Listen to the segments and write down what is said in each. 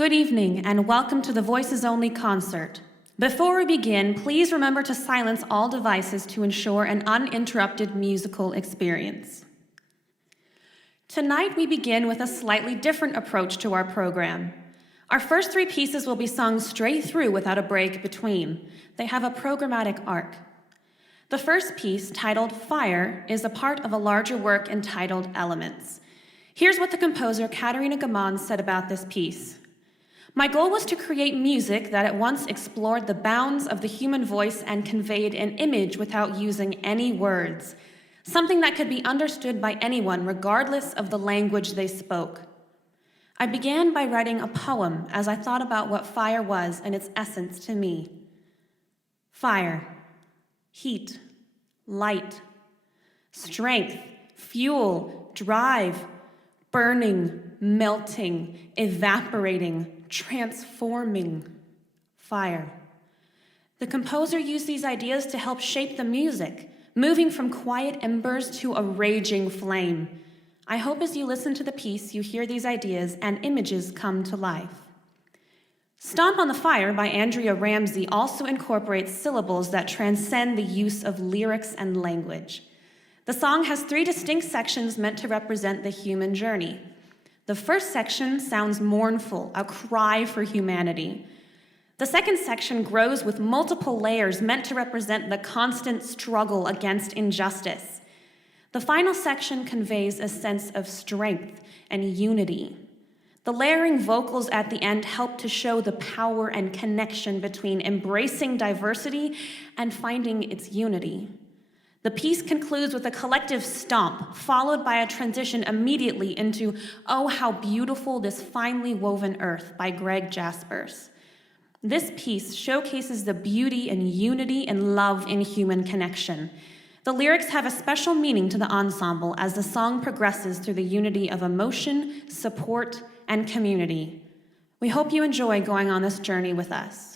Good evening, and welcome to the Voices Only concert. Before we begin, please remember to silence all devices to ensure an uninterrupted musical experience. Tonight, we begin with a slightly different approach to our program. Our first three pieces will be sung straight through without a break between. They have a programmatic arc. The first piece, titled Fire, is a part of a larger work entitled Elements. Here's what the composer Katerina Gaman said about this piece. My goal was to create music that at once explored the bounds of the human voice and conveyed an image without using any words, something that could be understood by anyone regardless of the language they spoke. I began by writing a poem as I thought about what fire was and its essence to me. Fire, heat, light, strength, fuel, drive, burning, melting, evaporating, transforming. Fire. The composer used these ideas to help shape the music, moving from quiet embers to a raging flame. I hope as you listen to the piece, you hear these ideas and images come to life. Stomp on the Fire by Andrea Ramsey also incorporates syllables that transcend the use of lyrics and language. The song has three distinct sections meant to represent the human journey. The first section sounds mournful, a cry for humanity. The second section grows with multiple layers meant to represent the constant struggle against injustice. The final section conveys a sense of strength and unity. The layering vocals at the end help to show the power and connection between embracing diversity and finding its unity. The piece concludes with a collective stomp, followed by a transition immediately into Oh, How Beautiful This Finely Woven Earth by Greg Jaspers. This piece showcases the beauty and unity and love in human connection. The lyrics have a special meaning to the ensemble as the song progresses through the unity of emotion, support, and community. We hope you enjoy going on this journey with us.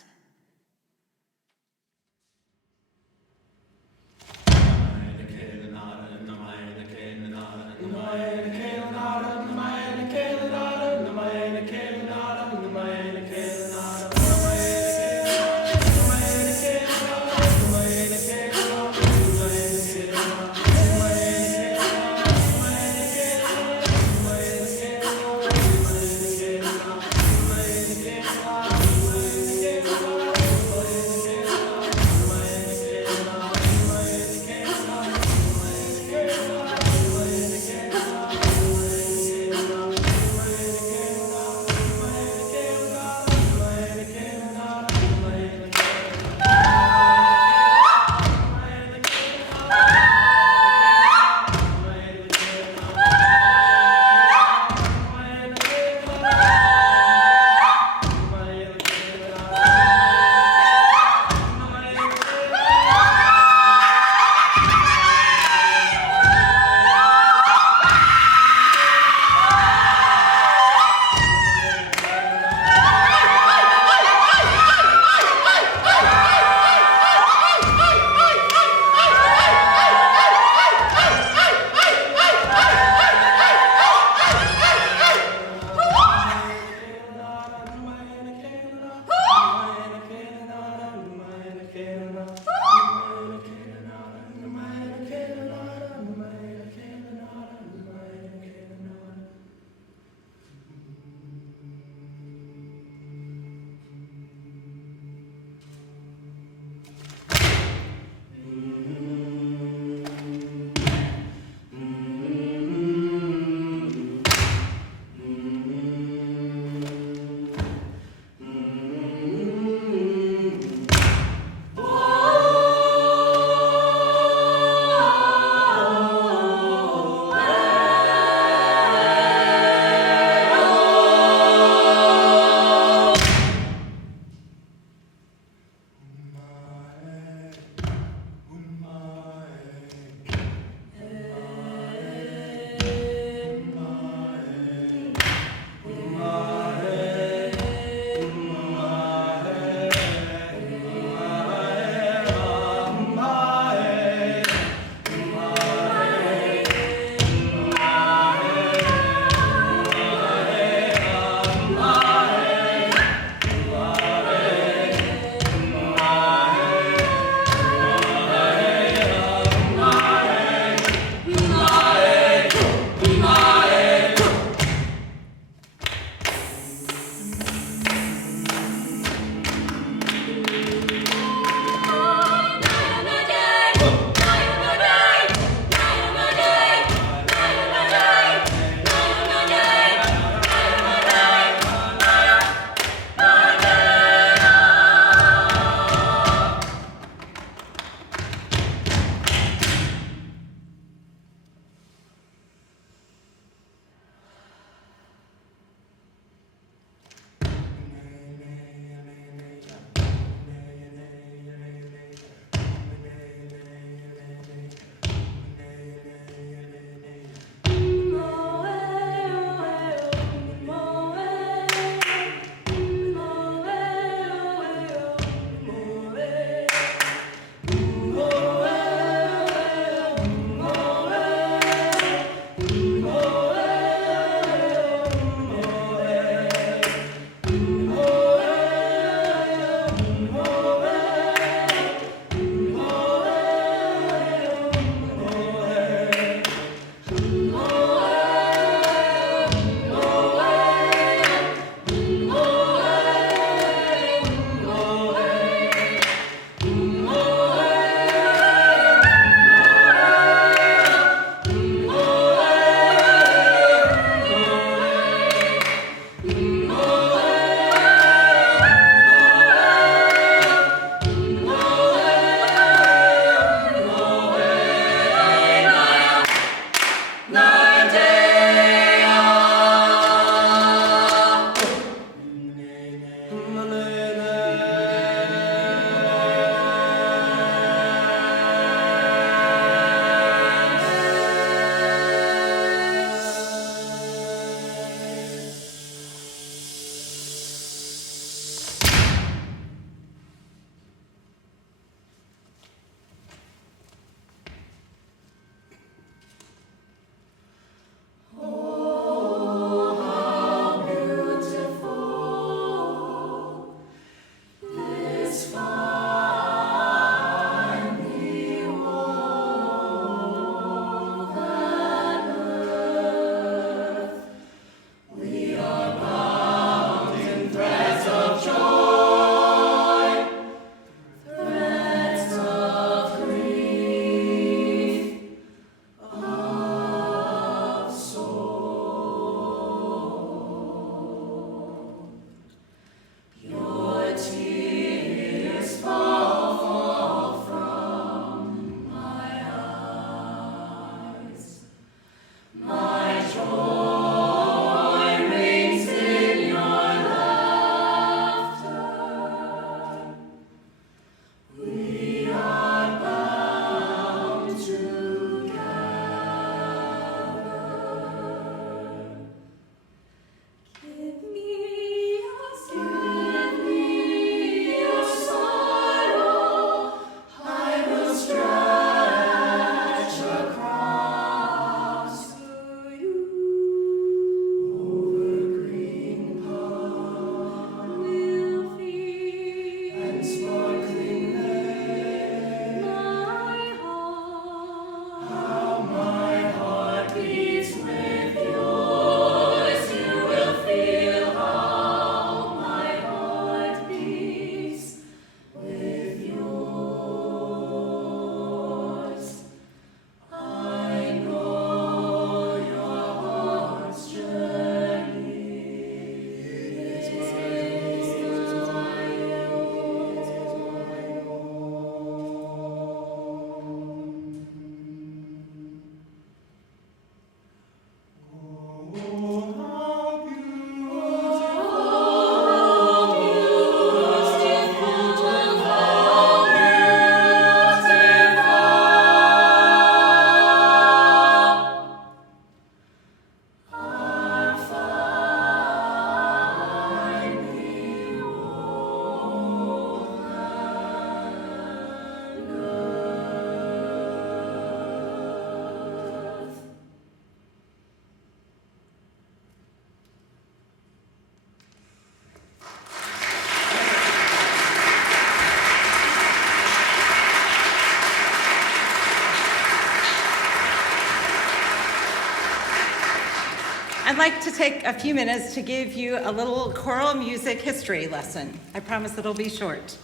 I'd like to take a few minutes to give you a little choral music history lesson. I promise it'll be short.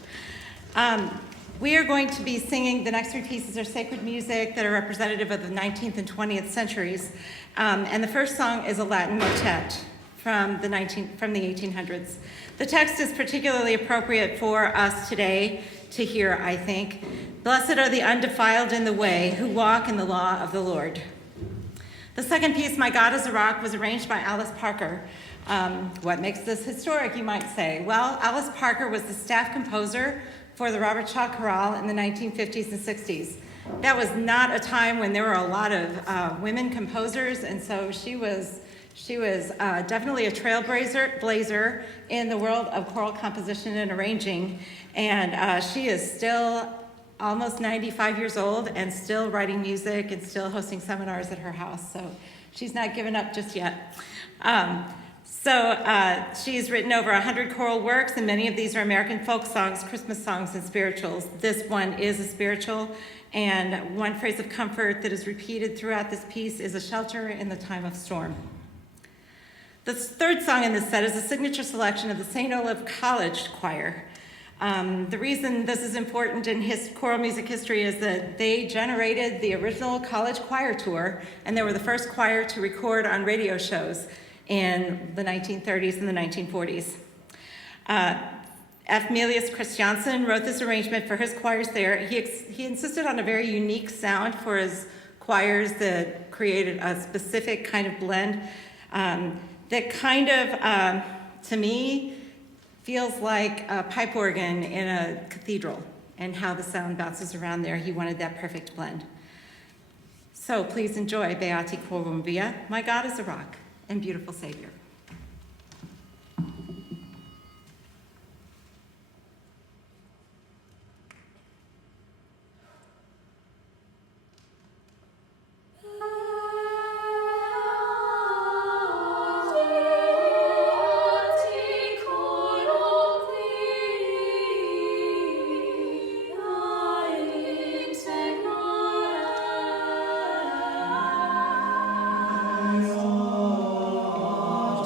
We are going to be singing, the next three pieces are sacred music that are representative of the 19th and 20th centuries. And the first song is a Latin motet from the 1800s. The text is particularly appropriate for us today to hear, I think. Blessed are the undefiled in the way who walk in the law of the Lord. The second piece, My God is a Rock, was arranged by Alice Parker. What makes this historic, you might say? Well, Alice Parker was the staff composer for the Robert Shaw Chorale in the 1950s and 60s. That was not a time when there were a lot of women composers, and so she was definitely a trailblazer in the world of choral composition and arranging, and she is still almost 95 years old and still writing music and still hosting seminars at her house. So she's not given up just yet. She's written over 100 choral works, and many of these are American folk songs, Christmas songs, and spirituals. This one is a spiritual, and one phrase of comfort that is repeated throughout this piece is a shelter in the time of storm. The third song in this set is a signature selection of the St. Olaf College Choir. The reason this is important in choral music history is that they generated the original college choir tour, and they were the first choir to record on radio shows in the 1930s and the 1940s. F. Milius Christiansen wrote this arrangement for his choirs there. He insisted on a very unique sound for his choirs that created a specific kind of blend that kind of, to me, feels like a pipe organ in a cathedral, and how the sound bounces around there. He wanted that perfect blend. So please enjoy Beati Quorum Via, My God is a Rock, and Beautiful Savior. Oh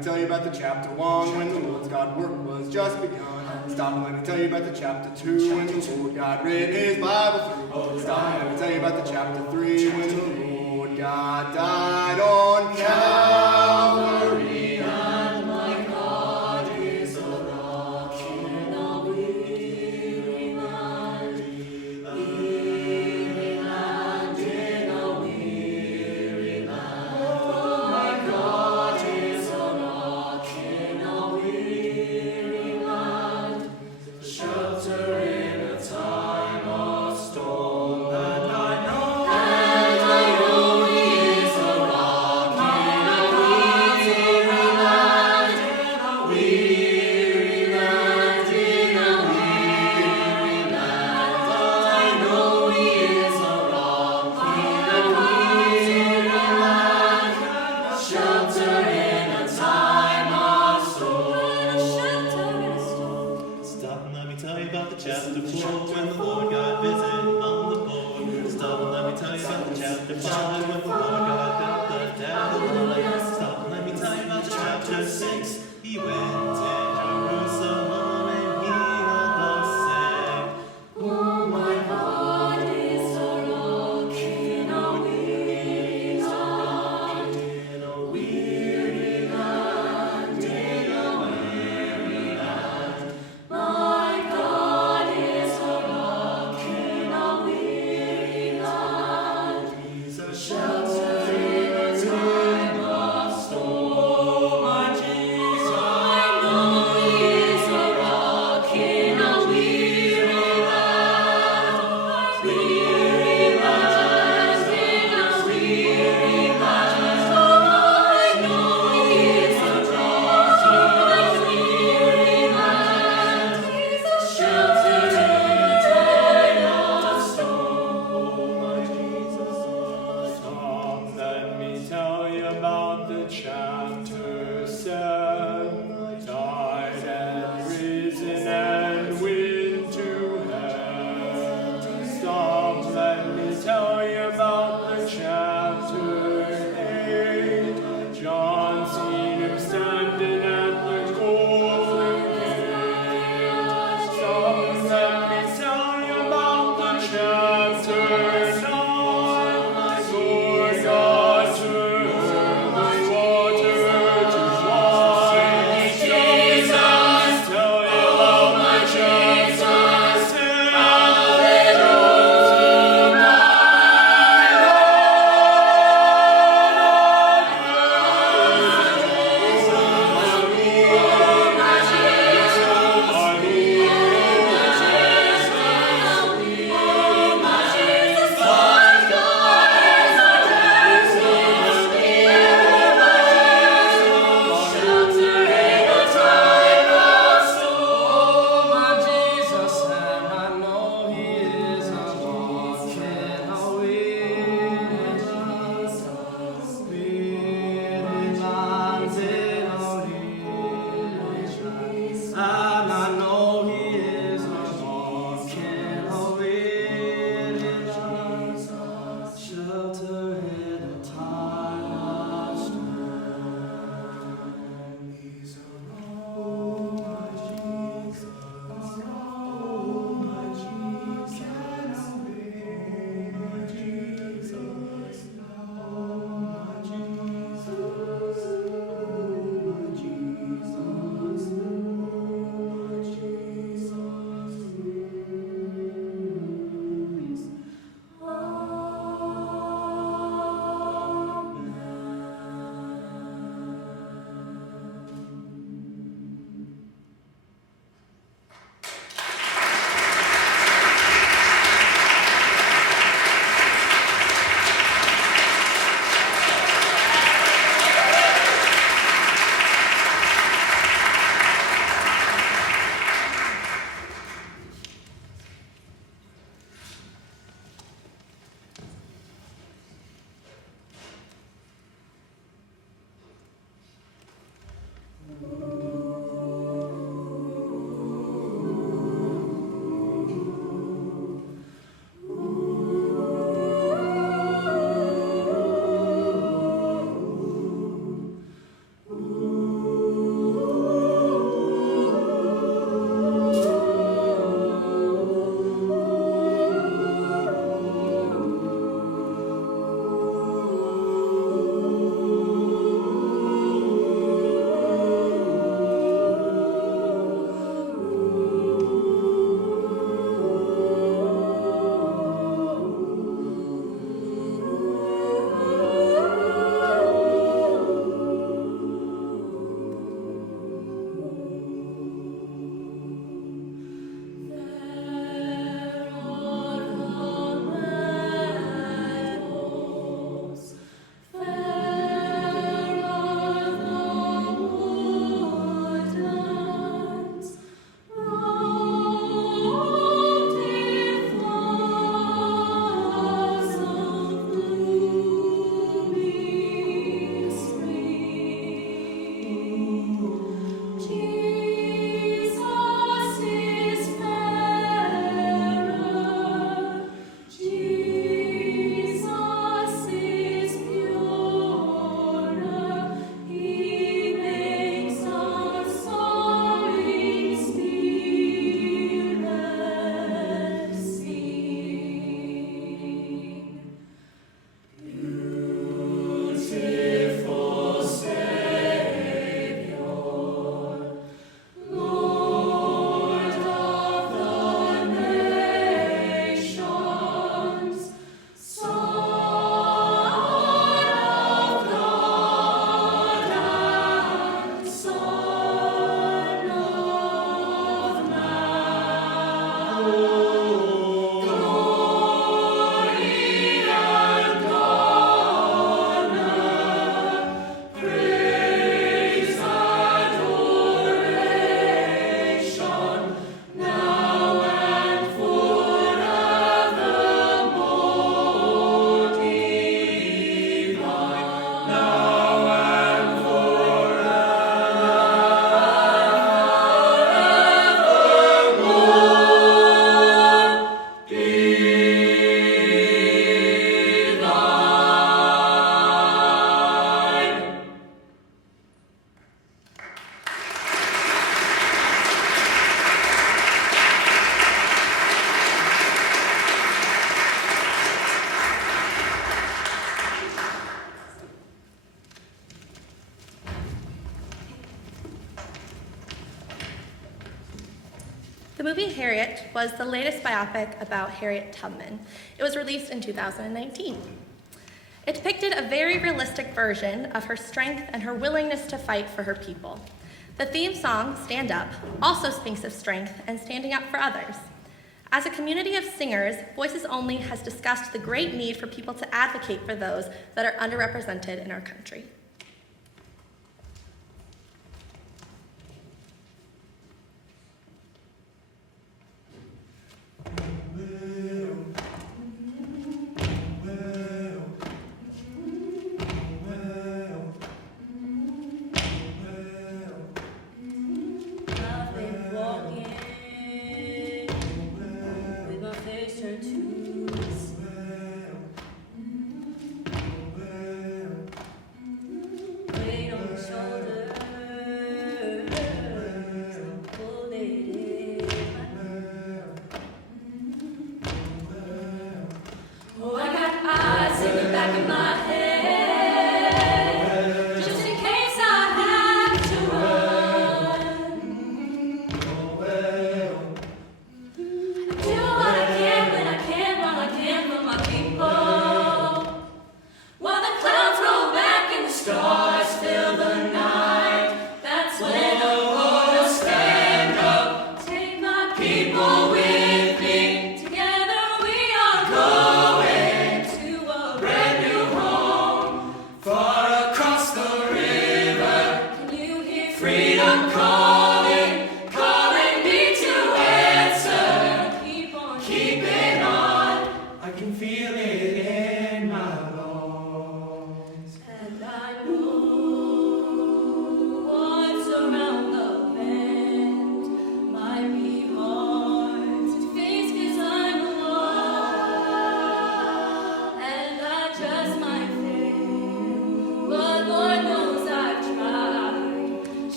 me tell you about the chapter 1 when the Lord's God work was just begun. Stop and let me tell you about the chapter 2 when the Lord God read his Bible through. Stop and let me tell you about the chapter 3 when the Lord God died on Calvary. And my God is a rock in a weary land, living land in a weary land. Oh, my God is a rock in a weary land, shelter in a time of storm. And I know He is a rock in a weary land, in a weary land, in a weary land. I know He is a rock in a weary land, shelter in a time of storm. Stop and let me tell you about the chapter 4 when the Lord God visited on the board. Stop and let me tell you about the chapter 5 when the Lord God built the Daddy. Stop and let me tell you about the chapter 6. He went to Jerusalem and healed the sick. Oh, my God is a rock in a weary land, in a weary land, in a weary land. My God is a rock in a weary land, shelter in a time of storm. My Jesus, I know He is a rock in a weary land, weary land, in a weary land. I know He is a rock in a weary land, shelter in a time of storm. My Jesus, come, let me tell you about the chapter 7. Died and risen and went to heaven. Stop, let me tell you about the chapter 8. John seen him standing at the golden gate. Stop, let me tell you about the chapter 9. Lord God turned the water to wine. Jesus, tell you about my chapter 10. The movie Harriet was the latest biopic about Harriet Tubman. It was released in 2019. It depicted a very realistic version of her strength and her willingness to fight for her people. The theme song, Stand Up, also speaks of strength and standing up for others. As a community of singers, Voices Only has discussed the great need for people to advocate for those that are underrepresented in our country.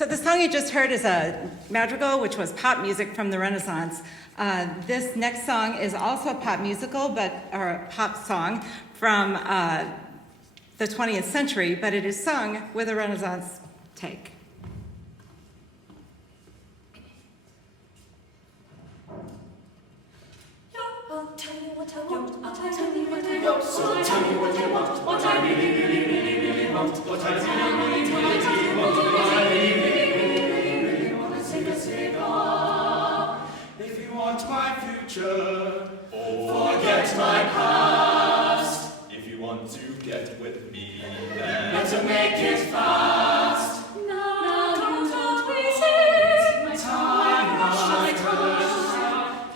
So the song you just heard is a madrigal, which was pop music from the Renaissance. This next song is also a pop musical, or a pop song from the 20th century, but it is sung with a Renaissance take. Tell me what I want, I'll tell me what I want. So tell me what you want, what I really, really, really, really want. What I really, really, really want, what I really, really, really, really want to sing a cigar. If you want my future, Forget my past. if you want to get with me, then Better make it fast. Now don't resist my time, my time.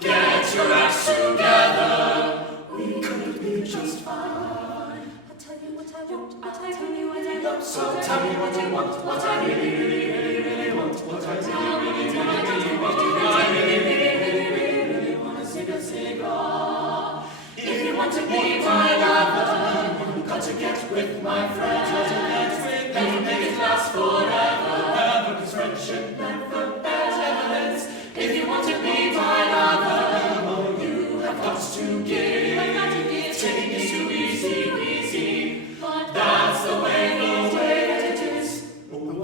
Get your acts together. We could be just fine. I'll tell you what I want, I'll tell you what I want. So tell me what you want, what I really, really, really, really want. What I really, really, really, really want. I really, really, really, really, really want to sing a cigar. If you want to be my lover, you've got to get with my friend. Then make it last forever. 'Cause friendship never ends. If you want to be my lover, you have got to give. Taking is too easy. But that's the way it is.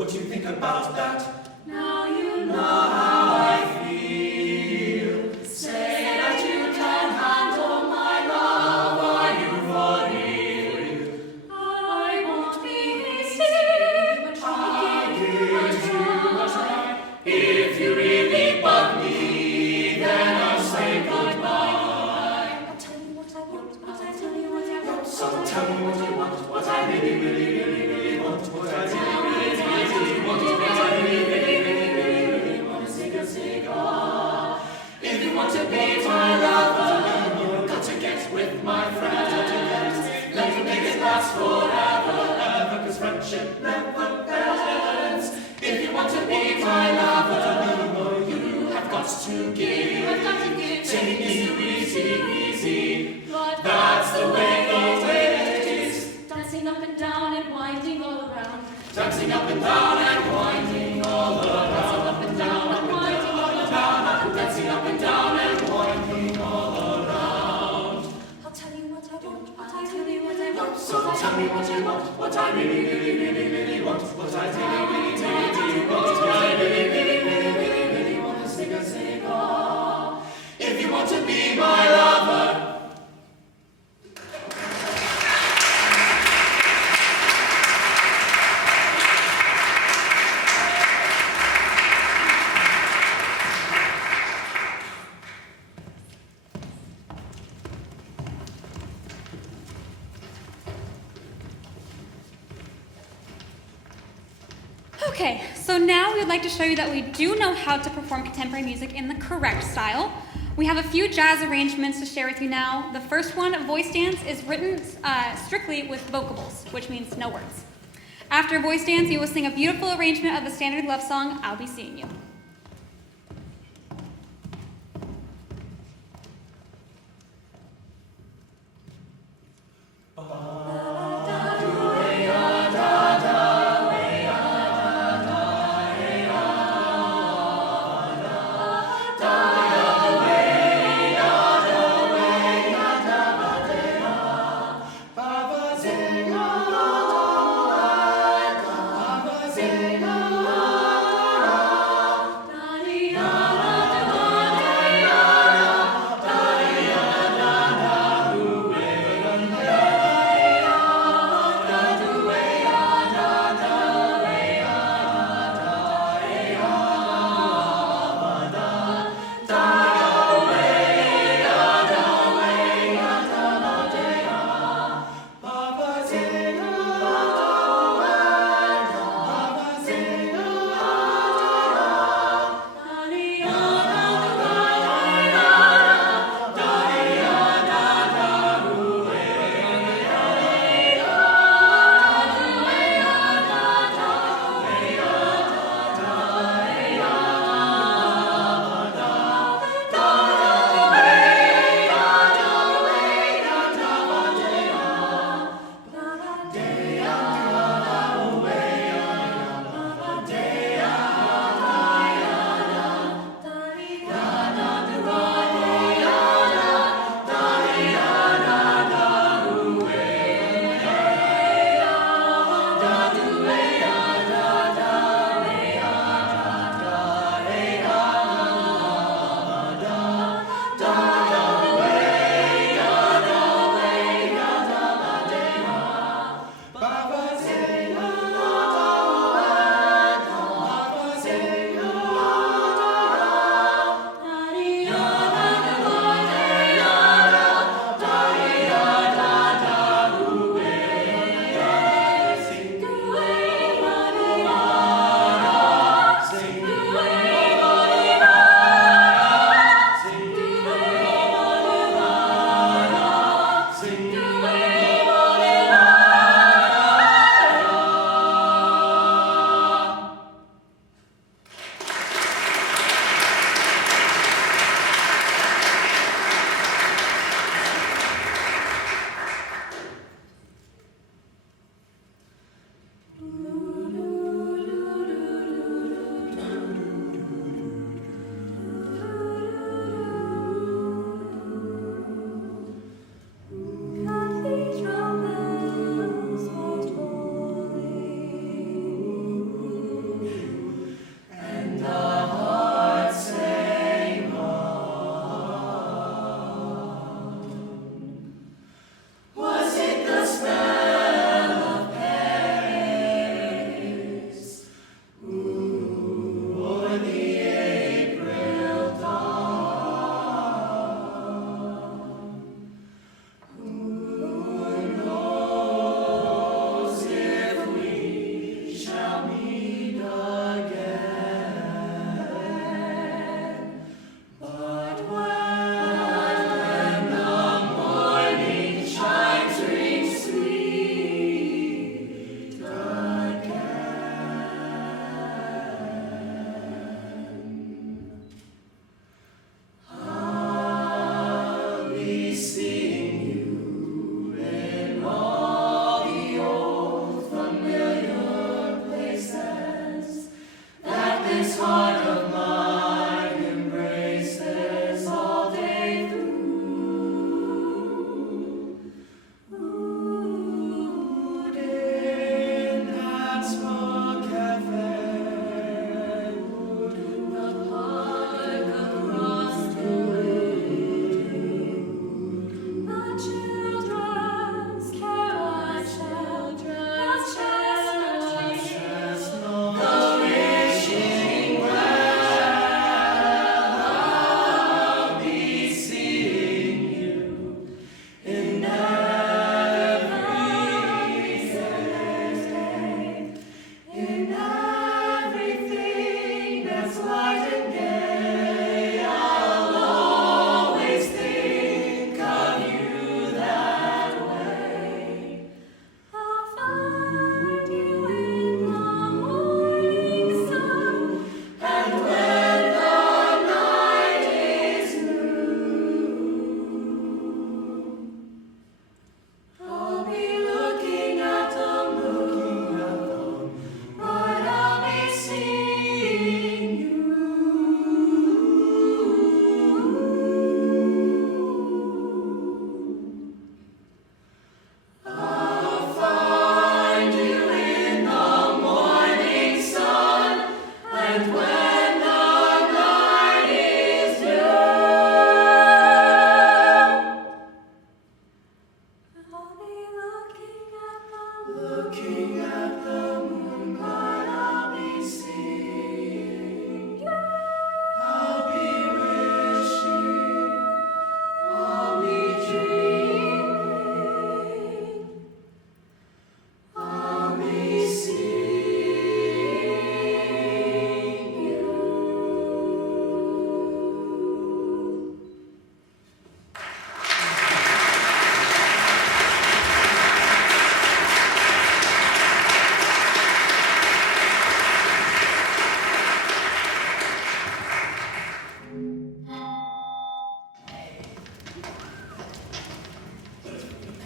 what do you think about that? Now you know how I feel. Say that you can handle my love. Are you for real? I won't be hasty, but try. If you really bug me, then I'll say goodbye. I'll tell you what I want, I'll tell you what I want. So tell me what you want, what I really, really, really, really want. What I really, really, really want. What I really, really, really, really, really want to sing a cigar. If you want to be my lover, you've got to get with my friends. Let me make it last forever. 'Cause friendship never ends. If you want to be my lover, you have got to give. Taking is too easy. But that's the way it is. Dancing up and down and winding all around. Dancing up and down and winding all around. Dancing up and down and winding all around. Dancing up and down and winding all around. I'll tell you what I want, I'll tell you what I want. So tell me what you want, what I really, really, really, really want. What I really, really, really, really want. What I really, really, really, really, really want to sing a cigar. If you want to be my lover. Okay, so now we would like to show you that we do know how to perform contemporary music in the correct style. We have a few jazz arrangements to share with you now. The first one, Voice Dance, is written strictly with vocables, which means no words. After Voice Dance, you will sing a beautiful arrangement of the standard love song, I'll Be Seeing You.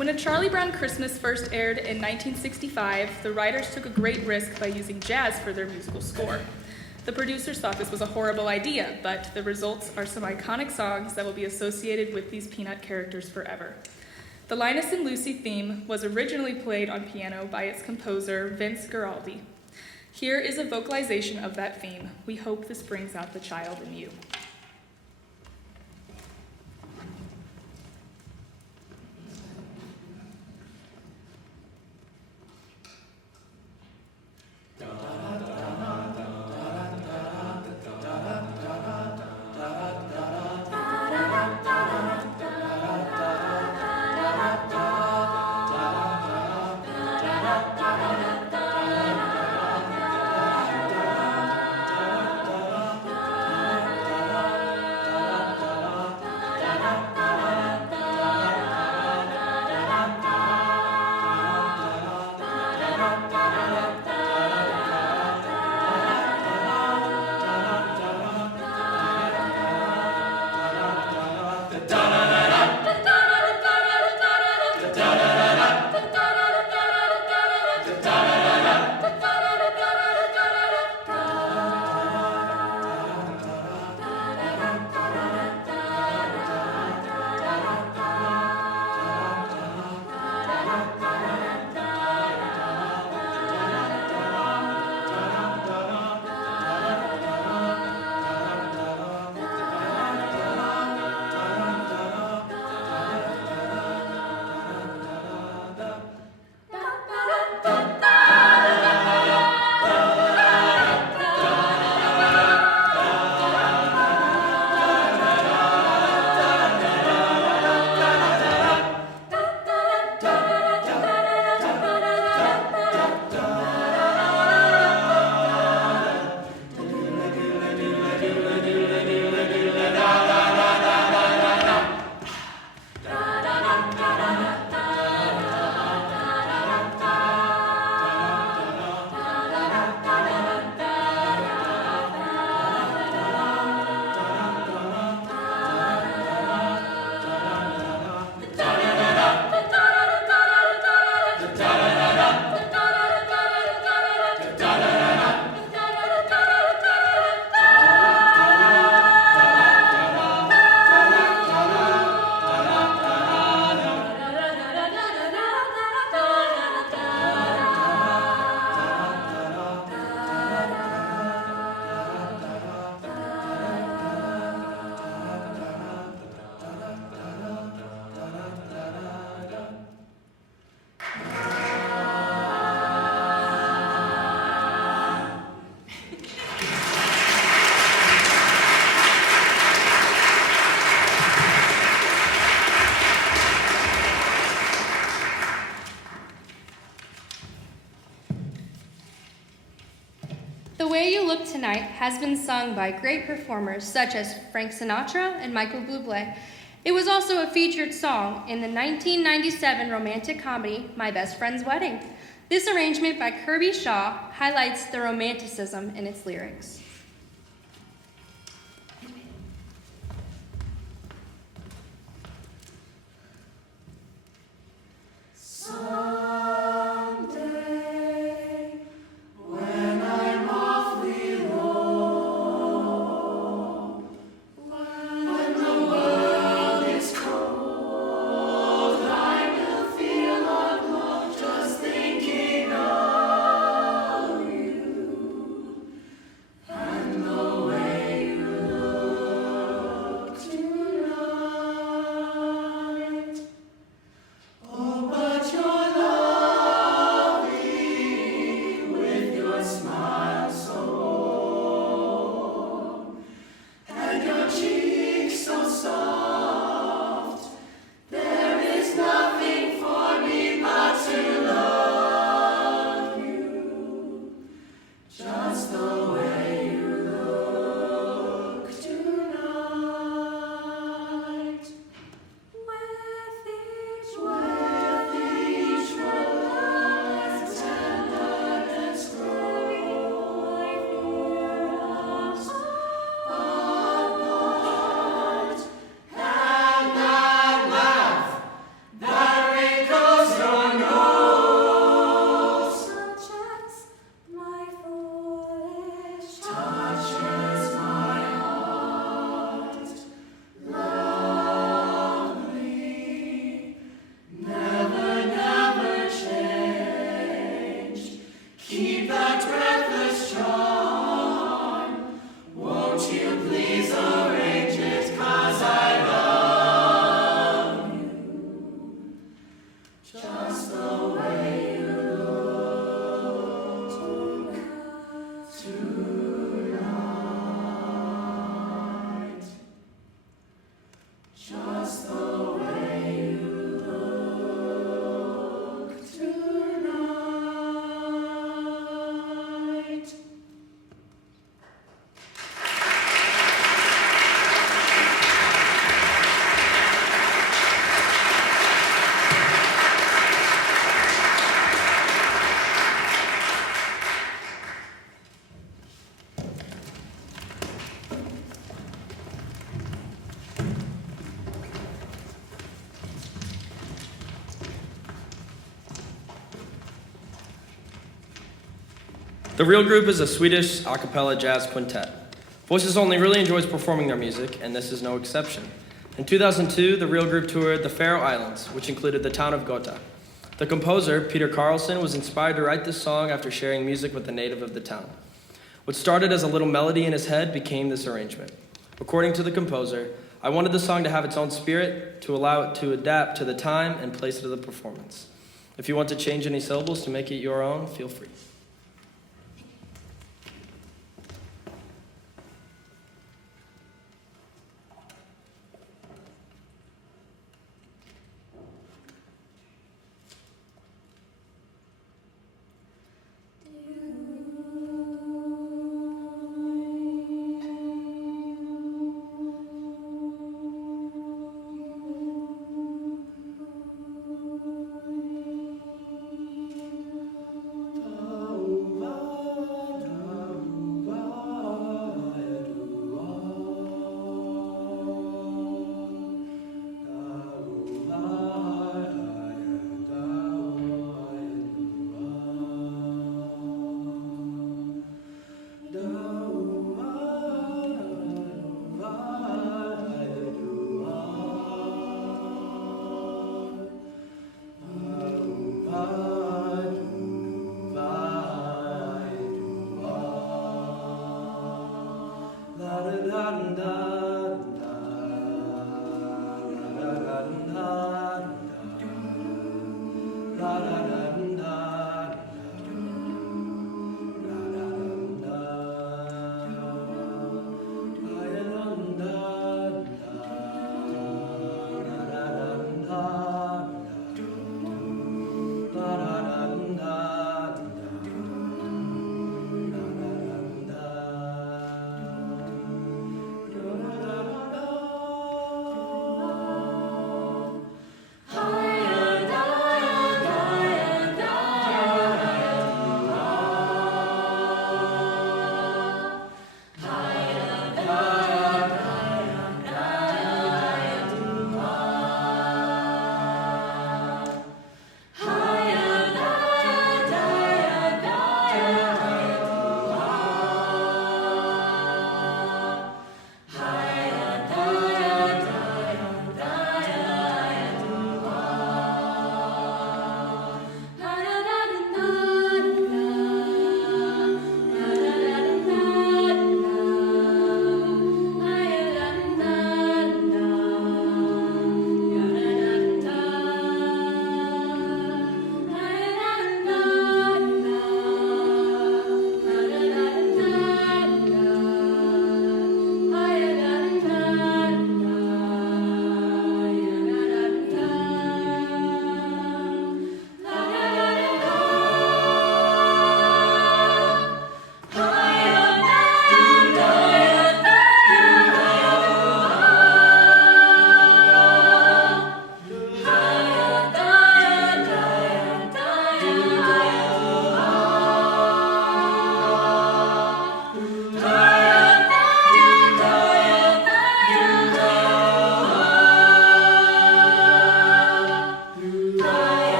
When A Charlie Brown Christmas first aired in 1965, the writers took a great risk by using jazz for their musical score. The producers thought this was a horrible idea, but the results are some iconic songs that will be associated with these Peanut characters forever. The Linus and Lucy theme was originally played on piano by its composer, Vince Guaraldi. Here is a vocalization of that theme. We hope this brings out the child in you. The Way You Look Tonight has been sung by great performers such as Frank Sinatra and Michael Bublé. It was also a featured song in the 1997 romantic comedy, My Best Friend's Wedding. This arrangement by Kirby Shaw highlights the romanticism in its lyrics. The Real Group is a Swedish a cappella jazz quintet. Voices Only really enjoys performing their music, and this is no exception. In 2002, the Real Group toured the Faroe Islands, which included the town of Gotha. The composer, Peter Carlson, was inspired to write this song after sharing music with a native of the town. What started as a little melody in his head became this arrangement. According to the composer, I wanted the song to have its own spirit, to allow it to adapt to the time and place of the performance. If you want to change any syllables to make it your own, feel free.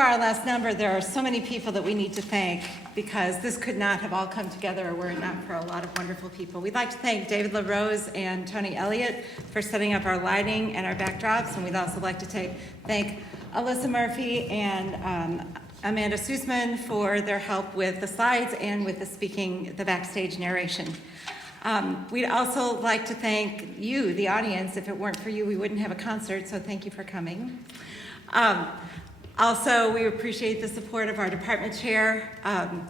before our last number, there are so many people that we need to thank because this could not have all come together were it not for a lot of wonderful people. We'd like to thank David LaRose and Tony Elliott for setting up our lighting and our backdrops, and we'd also like to thank Alyssa Murphy and Amanda Sussman for their help with the slides and with the backstage narration. We'd also like to thank you, the audience. If it weren't for you, we wouldn't have a concert, so thank you for coming. Also, we appreciate the support of our department chair,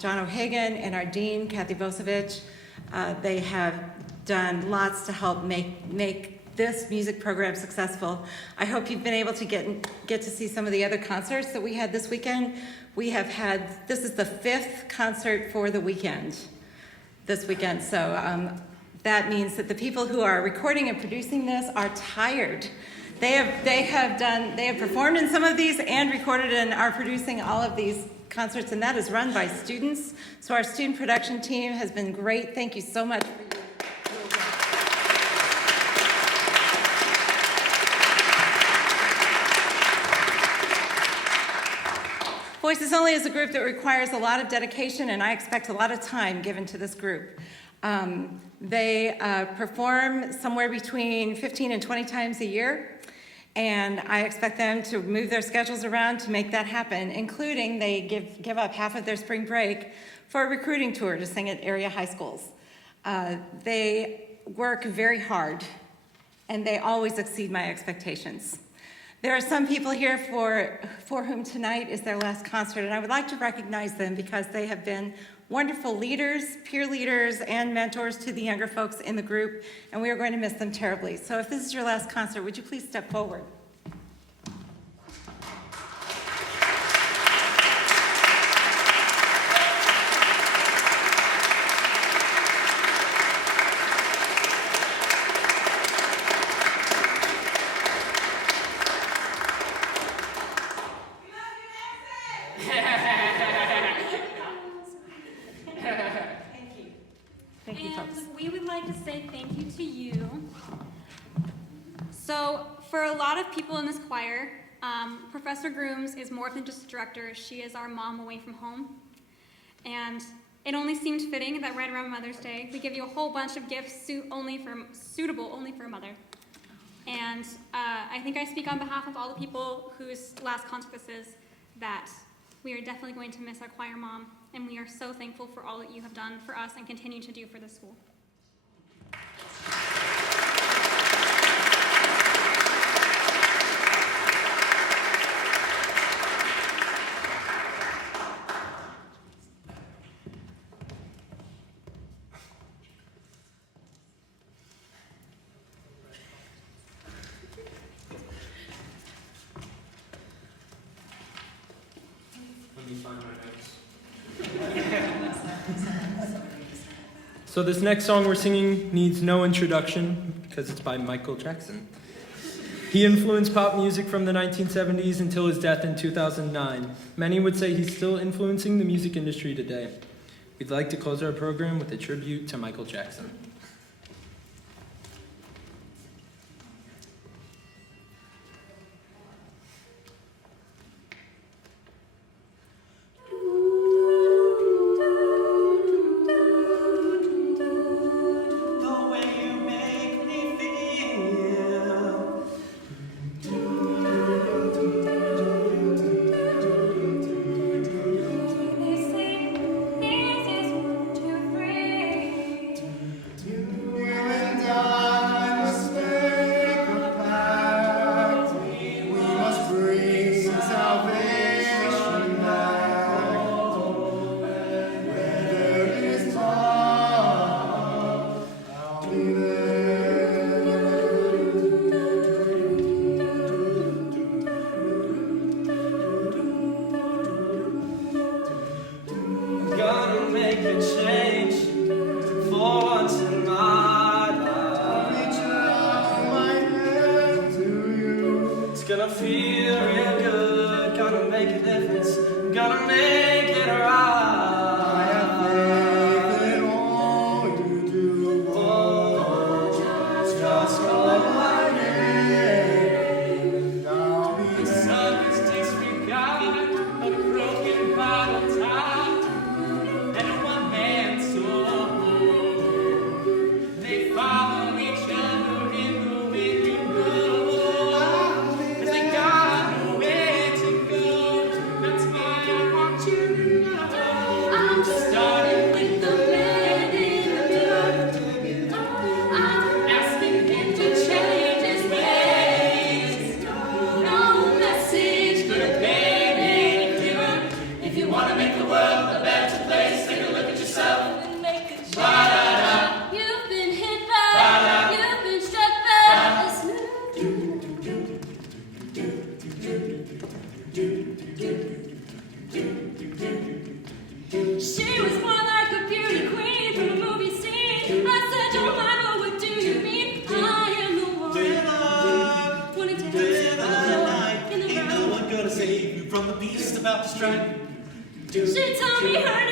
John O'Hagan, and our dean, Kathy Bosevich. They have done lots to help make this music program successful. I hope you've been able to get to see some of the other concerts that we had this weekend. This is the 5th concert for the weekend, this weekend. So that means that the people who are recording and producing this are tired. They have performed in some of these and recorded and are producing all of these concerts, and that is run by students. So our student production team has been great. Thank you so much for your Voices Only is a group that requires a lot of dedication, and I expect a lot of time given to this group. They perform somewhere between 15 and 20 times a year. And I expect them to move their schedules around to make that happen, including they give up half of their spring break for a recruiting tour to sing at area high schools. They work very hard, and they always exceed my expectations. There are some people here for whom tonight is their last concert, and I would like to recognize them because they have been wonderful leaders, peer leaders, and mentors to the younger folks in the group, and we are going to miss them terribly. So if this is your last concert, would you please step forward? We would like to say thank you to you. So for a lot of people in this choir, Professor Grooms is more than just a director. She is our mom away from home. And it only seemed fitting that right around Mother's Day, we give you a whole bunch of gifts suitable only for a mother. And I think I speak on behalf of all the people whose last concert this is, that we are definitely going to miss our choir mom, and we are so thankful for all that you have done for us and continue to do for this school. So this next song we're singing needs no introduction because it's by Michael Jackson. He influenced pop music from the 1970s until his death in 2009. Many would say he's still influencing the music industry today. We'd like to close our program with a tribute to Michael Jackson. She told me her